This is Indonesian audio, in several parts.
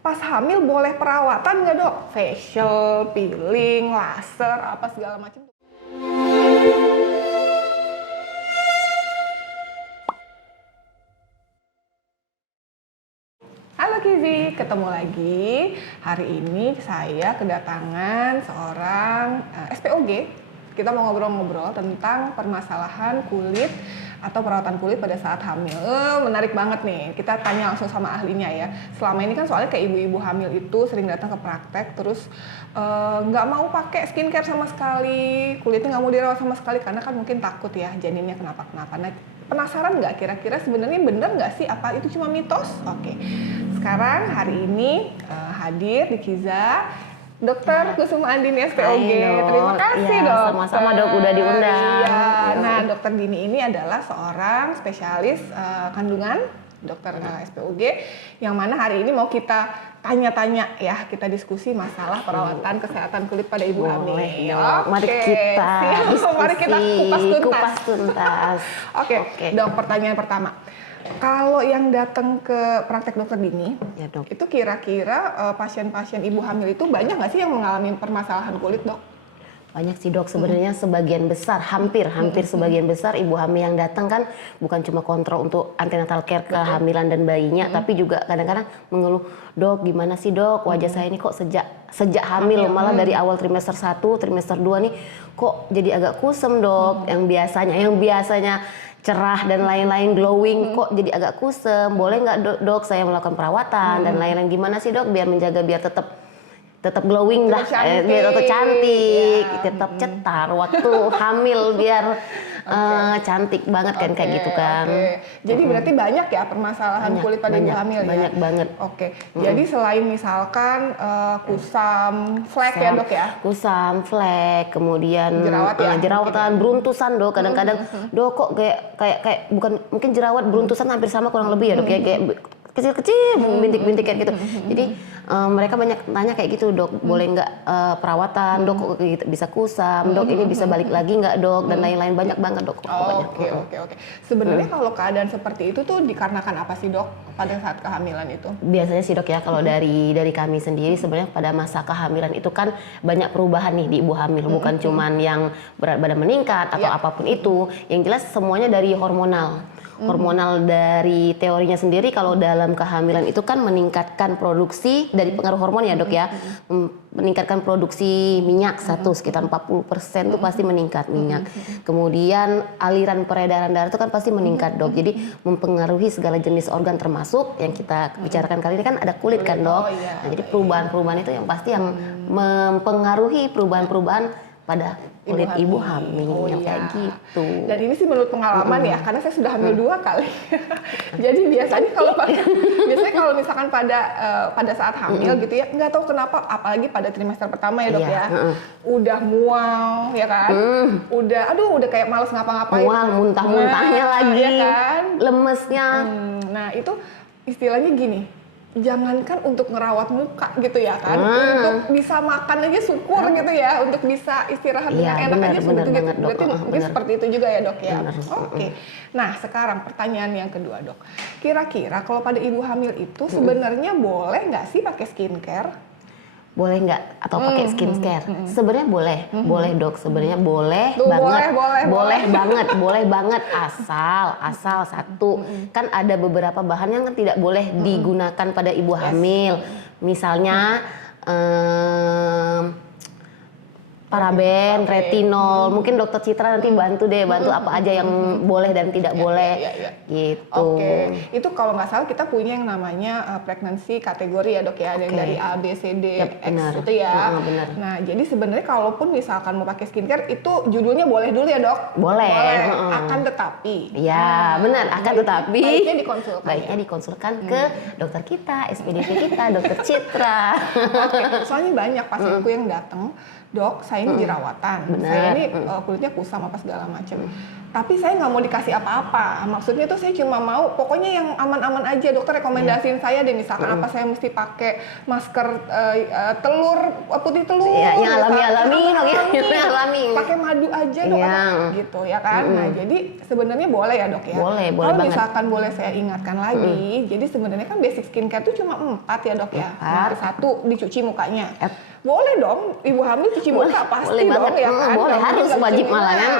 pas hamil boleh perawatan nggak dok? Facial, peeling, laser, apa segala macam. Halo Kizi, ketemu lagi. Hari ini saya kedatangan seorang SPOG. Kita mau ngobrol-ngobrol tentang permasalahan kulit atau perawatan kulit pada saat hamil. Menarik banget nih, kita tanya langsung sama ahlinya ya. Selama ini kan soalnya kayak ibu-ibu hamil itu sering datang ke praktek, terus nggak mau pakai skincare sama sekali, kulitnya nggak mau dirawat sama sekali, karena kan mungkin takut ya janinnya kenapa-kenapa. Nah, penasaran nggak kira-kira sebenarnya bener nggak sih, apa itu cuma mitos? Oke, sekarang hari ini hadir di Kiza Dokter Kusuma Andini SPOG. Terima kasih ya, dok. Sama-sama dok, udah diundang. Ya. Nah, Dokter Dini ini adalah seorang spesialis kandungan, dokter SPOG, yang mana hari ini mau kita tanya-tanya ya, kita diskusi masalah perawatan kesehatan kulit pada ibu hamil. Mari kita diskusi, mari kita kupas tuntas. Oke, dok, pertanyaan pertama. Kalau yang datang ke praktek dokter Dini, ya, dok, itu kira-kira pasien-pasien ibu hamil itu banyak nggak sih yang mengalami permasalahan kulit, dok? Banyak sih dok, sebenarnya sebagian besar, hampir sebagian besar ibu hamil yang datang kan bukan cuma kontrol untuk antenatal care kehamilan dan bayinya, tapi juga kadang-kadang mengeluh, dok gimana sih dok, wajah saya ini kok sejak hamil, malah dari awal trimester 1, trimester 2 nih kok jadi agak kusem dok, yang biasanya cerah dan lain-lain, glowing kok jadi agak kusem. Boleh nggak dok saya melakukan perawatan dan lain-lain, gimana sih dok biar menjaga biar tetap glowing dah, biar tetap cantik, tetap cetar waktu hamil, biar cantik banget kan, kayak gitu kan. Jadi berarti banyak ya permasalahan kulit pada ibu hamil ya? Banyak banget. Jadi selain misalkan kusam, flek ya dok ya? Kusam, flek, kemudian jerawatan, beruntusan dok. Kadang-kadang dok kok kayak bukan, mungkin jerawat beruntusan hampir sama kurang lebih ya dok, kayak kecil-kecil, bintik-bintik kayak gitu. Jadi mereka banyak tanya kayak gitu, dok boleh nggak perawatan, dok kok bisa kusam, dok ini bisa balik lagi nggak dok, dan lain-lain, banyak banget dok. Oke. Sebenarnya kalau keadaan seperti itu tuh dikarenakan apa sih dok pada saat kehamilan itu? Biasanya sih dok ya, kalau dari kami sendiri sebenarnya pada masa kehamilan itu kan banyak perubahan nih di ibu hamil, bukan cuman yang berat badan meningkat atau apapun itu, yang jelas semuanya dari hormonal. Hormonal dari teorinya sendiri, kalau dalam kehamilan itu kan meningkatkan produksi dari pengaruh hormon ya dok ya, meningkatkan produksi minyak sekitar 40% itu pasti meningkat minyak. Kemudian aliran peredaran darah itu kan pasti meningkat dok, jadi mempengaruhi segala jenis organ termasuk yang kita bicarakan kali ini kan ada kulit kan dok. Nah, jadi perubahan-perubahan itu yang pasti yang mempengaruhi perubahan-perubahan pada kulit ibu hamil kayak gitu. Dan ini sih menurut pengalaman ya, karena saya sudah hamil 2 kali. Jadi biasanya kalau misalkan pada saat hamil gitu ya, nggak tahu kenapa, apalagi pada trimester pertama ya dok ya, udah mual ya kan, udah kayak males ngapa-ngapain, mual, muntah-muntahnya lagi, ya kan? Lemesnya. Nah itu istilahnya gini, jangankan untuk ngerawat muka gitu ya kan, untuk bisa makan aja syukur gitu ya, untuk bisa istirahat dengan enak aja syukur gitu. Berarti mungkin seperti itu juga ya dok ya. Oke. Nah sekarang pertanyaan yang kedua dok, kira-kira kalau pada ibu hamil itu sebenarnya boleh nggak sih pakai skincare? Boleh nggak atau pakai skincare? Sebenarnya boleh dok, sebenarnya boleh banget asal satu kan ada beberapa bahan yang kan tidak boleh digunakan pada ibu hamil, misalnya paraben, retinol, mungkin dokter Citra nanti bantu apa aja yang boleh dan tidak boleh gitu. Itu kalau nggak salah kita punya yang namanya pregnancy kategori ya dok ya, ada yang dari A, B, C, D, X itu ya. Nah jadi sebenarnya kalaupun misalkan mau pakai skincare itu judulnya boleh dulu ya dok? Boleh. Akan tetapi. Ya benar, akan tetapi. Baiknya dikonsulkan ke dokter kita, SPDP kita, dokter Citra. Soalnya banyak pasienku yang datang, dok saya saya ini jerawatan, saya ini kulitnya kusam apa segala macam. Tapi saya nggak mau dikasih apa-apa. Maksudnya tuh saya cuma mau, pokoknya yang aman-aman aja. Dokter rekomendasiin saya deh, misalkan apa saya mesti pakai masker telur, putih telur. Yang alami. Pakai madu aja dok, gitu ya kan. Nah jadi sebenarnya boleh ya dok ya. Boleh Kalau banget. misalkan boleh saya ingatkan lagi, jadi sebenarnya kan basic skincare tuh cuma 4 ya dok ya. Nah, 1 dicuci mukanya. Boleh dong, ibu hamil cuci muka pasti dong ya kan. Boleh, harus wajib malah kan.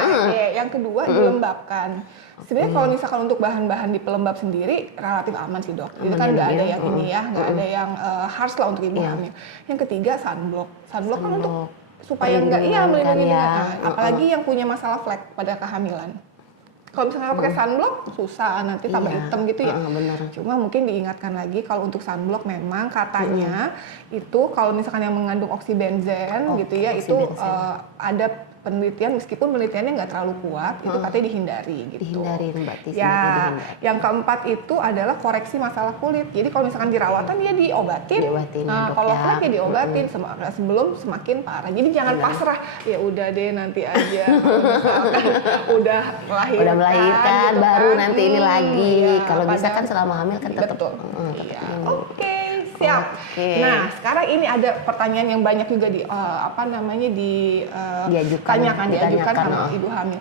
Yang kedua dilembabkan. Sebenarnya kalau misalkan untuk bahan-bahan di pelembab sendiri relatif aman sih dok. Itu kan nggak ada yang ini ya, nggak ada yang harsh lah untuk ibu hamil. Yang ketiga sunblock. Sunblock kan untuk supaya nggak melindungi apalagi yang punya masalah flek pada kehamilan. Kalau misalnya pakai sunblock susah, nanti tambah hitam gitu ya. Benar. Cuma mungkin diingatkan lagi kalau untuk sunblock memang katanya itu kalau misalkan yang mengandung oksibenzen gitu ya, itu ada penelitian, meskipun penelitiannya nggak terlalu kuat, itu katanya dihindari gitu. Dihindari Mbak Tis. Ya, yang keempat itu adalah koreksi masalah kulit. Jadi kalau misalkan jerawatan dia diobatin. Nah, kalau flek ya diobatin sebelum semakin parah. Jadi jangan pasrah. Ya udah deh nanti aja. udah melahirkan gitu baru kan. nanti ini lagi. Kalau bisa kan padahal- selama hamil kan tetap. Betul. Iya. Oke, siap. Oke. Nah, sekarang ini ada pertanyaan yang banyak juga diajukan sama ibu hamil.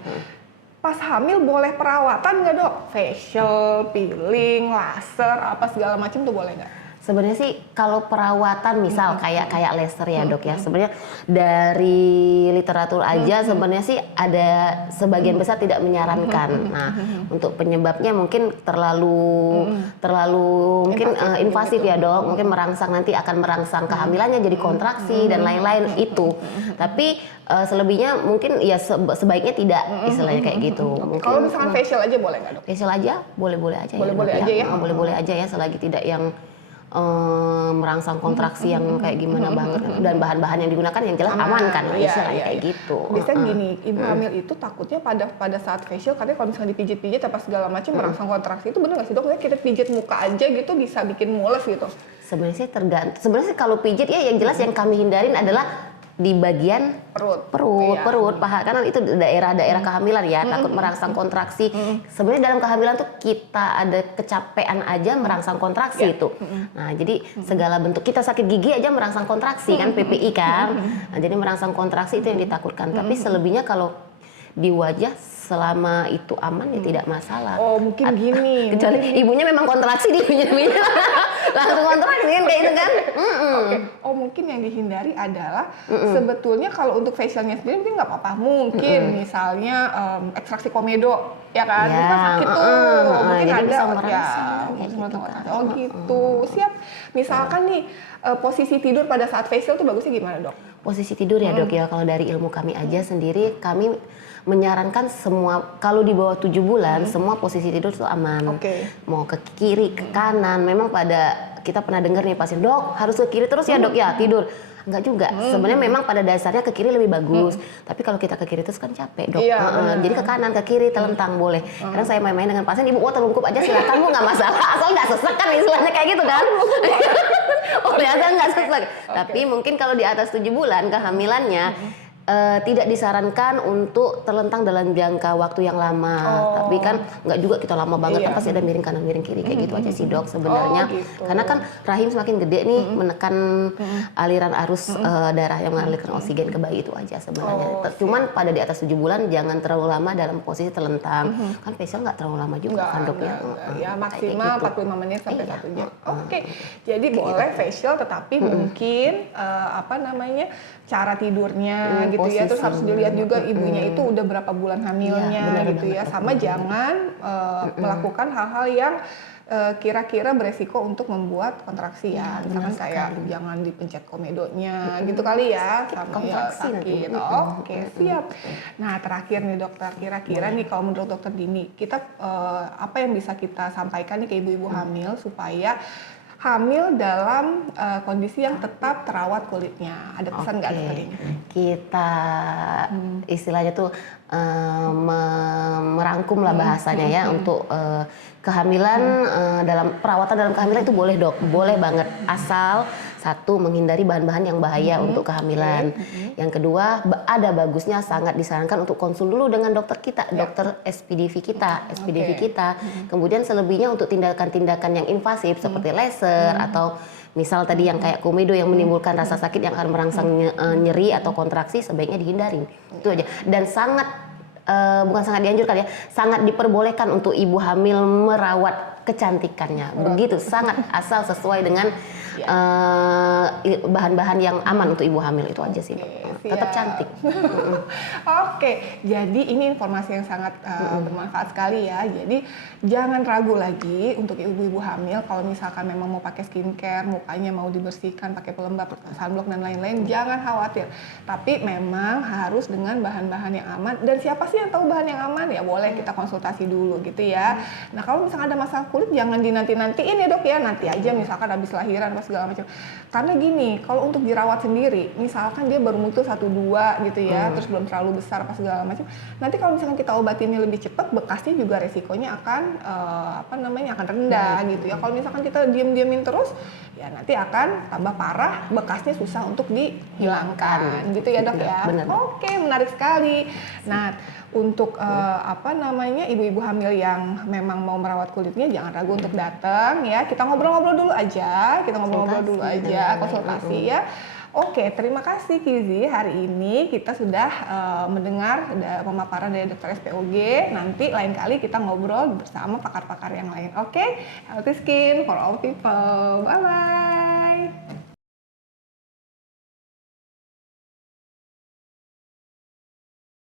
Pas hamil boleh perawatan nggak dok? Facial, peeling, laser, apa segala macam tuh boleh nggak? Sebenarnya sih kalau perawatan misal kayak laser ya dok ya, sebenarnya dari literatur aja sebenarnya sih ada sebagian besar tidak menyarankan. Nah untuk penyebabnya mungkin terlalu mungkin invasif ya dok, mungkin nanti akan merangsang kehamilannya jadi kontraksi dan lain-lain itu. Tapi selebihnya mungkin ya sebaiknya tidak istilahnya kayak gitu. Kalau misalkan facial aja boleh nggak dok? Facial aja boleh-boleh aja. Boleh-boleh aja ya? Boleh-boleh aja ya selagi tidak yang merangsang kontraksi yang kayak gimana banget dan bahan-bahan yang digunakan yang jelas aman kan istilahnya kayak gitu. Biasanya gini, ibu hamil itu takutnya pada saat facial katanya kalau misalnya dipijit-pijit apa segala macam merangsang kontraksi, itu benar nggak sih dok? Kita pijit muka aja gitu bisa bikin mules gitu. Sebenarnya sih tergantung. Sebenarnya kalau pijit ya yang jelas yang kami hindarin adalah di bagian perut, paha, karena itu daerah-daerah kehamilan ya, takut merangsang kontraksi. Sebenarnya dalam kehamilan tuh kita ada kecapean aja merangsang kontraksi itu. Nah, jadi segala bentuk kita sakit gigi aja merangsang kontraksi kan, PPI kan. Nah, jadi merangsang kontraksi itu yang ditakutkan. Tapi selebihnya kalau di wajah selama itu aman ya tidak masalah. Oh mungkin gini. Kecuali ibunya memang kontraksi di ibunya langsung kontraksi kan kayak itu kan. Oh mungkin yang dihindari adalah sebetulnya kalau untuk facialnya sendiri mungkin nggak apa-apa. Mungkin misalnya ekstraksi komedo ya kan, itu kan sakit tuh. Mungkin jadi ada bisa merangsang, Oh gitu. Siap. Misalkan nih posisi tidur pada saat facial tuh bagusnya gimana dok? Posisi tidur ya dok ya, kalau dari ilmu kami aja sendiri kami menyarankan semua kalau di bawah 7 bulan semua posisi tidur itu aman. Mau ke kiri, ke kanan, memang kita pernah dengar nih pasien, dok harus ke kiri terus ya dok ya tidur. Enggak juga, sebenarnya memang pada dasarnya ke kiri lebih bagus. Tapi kalau kita ke kiri terus kan capek dok. Jadi ke kanan, ke kiri, telentang boleh. Karena saya main-main dengan pasien, ibu terlungkup aja silakan bu, nggak masalah. Asal nggak sesek kan istilahnya kayak gitu kan. Oh ternyata nggak sesek. Tapi mungkin kalau di atas 7 bulan kehamilannya, tidak disarankan untuk terlentang dalam jangka waktu yang lama. Tapi kan nggak juga kita lama banget, kan pasti ada miring kanan miring kiri kayak gitu aja sih dok sebenarnya. Karena kan rahim semakin gede nih menekan aliran arus darah yang mengalirkan oksigen ke bayi itu aja sebenarnya. Cuman pada di atas 7 bulan jangan terlalu lama dalam posisi telentang. Kan facial nggak terlalu lama juga kan dok ya. Ya maksimal 45 menit sampai 1 jam. Jadi boleh facial tetapi mungkin cara tidurnya gitu ya, terus harus dilihat juga ibunya itu udah berapa bulan hamilnya gitu ya, sama jangan melakukan hal-hal yang kira-kira beresiko untuk membuat kontraksi ya, misalkan kayak jangan dipencet komedonya gitu kali ya, sama ya sakit. Oke, siap. Nah terakhir nih dokter, kira-kira nih kalau menurut dokter Dini, kita apa yang bisa kita sampaikan nih ke ibu-ibu hamil supaya hamil dalam kondisi yang tetap terawat kulitnya. Ada pesan nggak dokter ini? Kita istilahnya tuh merangkum lah bahasanya ya untuk kehamilan dalam perawatan dalam kehamilan itu boleh dok, boleh banget asal Satu, menghindari bahan-bahan yang bahaya untuk kehamilan. Yang kedua, ada bagusnya sangat disarankan untuk konsul dulu dengan dokter kita, dokter SPDV kita. Kemudian selebihnya untuk tindakan-tindakan yang invasif seperti laser atau misal tadi yang kayak komedo yang menimbulkan rasa sakit yang akan merangsang nyeri atau kontraksi, sebaiknya dihindari. Itu aja. Dan sangat bukan sangat dianjurkan ya, sangat diperbolehkan untuk ibu hamil merawat kecantikannya. Begitu, sangat asal sesuai dengan bahan-bahan yang aman untuk ibu hamil, itu aja sih. Tetap cantik. Oke, jadi ini informasi yang sangat bermanfaat sekali ya. Jadi jangan ragu lagi untuk ibu-ibu hamil kalau misalkan memang mau pakai skincare, mukanya mau dibersihkan pakai pelembab, sunblock dan lain-lain, jangan khawatir. Tapi memang harus dengan bahan-bahan yang aman. Dan siapa sih yang tahu bahan yang aman? Ya boleh kita konsultasi dulu gitu ya. Nah kalau misalkan ada masalah kulit jangan dinanti-nantiin ya dok ya. Nanti aja misalkan habis lahiran pas segala macam. Karena gini, kalau untuk dirawat sendiri, misalkan dia baru muncul 1-2 gitu ya, terus belum terlalu besar apa segala macam. Nanti kalau misalkan kita obatinnya lebih cepat, bekasnya juga resikonya akan akan rendah gitu ya. Kalau misalkan kita diam-diamin terus, ya nanti akan tambah parah, bekasnya susah untuk dihilangkan gitu ya dok ya. Benar. Oke, menarik sekali. Nah, untuk ibu-ibu hamil yang memang mau merawat kulitnya jangan ragu untuk datang ya. Kita ngobrol-ngobrol dulu aja, konsultasi ya. Oke, terima kasih Kizi. Hari ini kita sudah mendengar pemaparan dari Dr. SPOG. Nanti lain kali kita ngobrol bersama pakar-pakar yang lain. Oke, healthy skin for all people. Bye bye.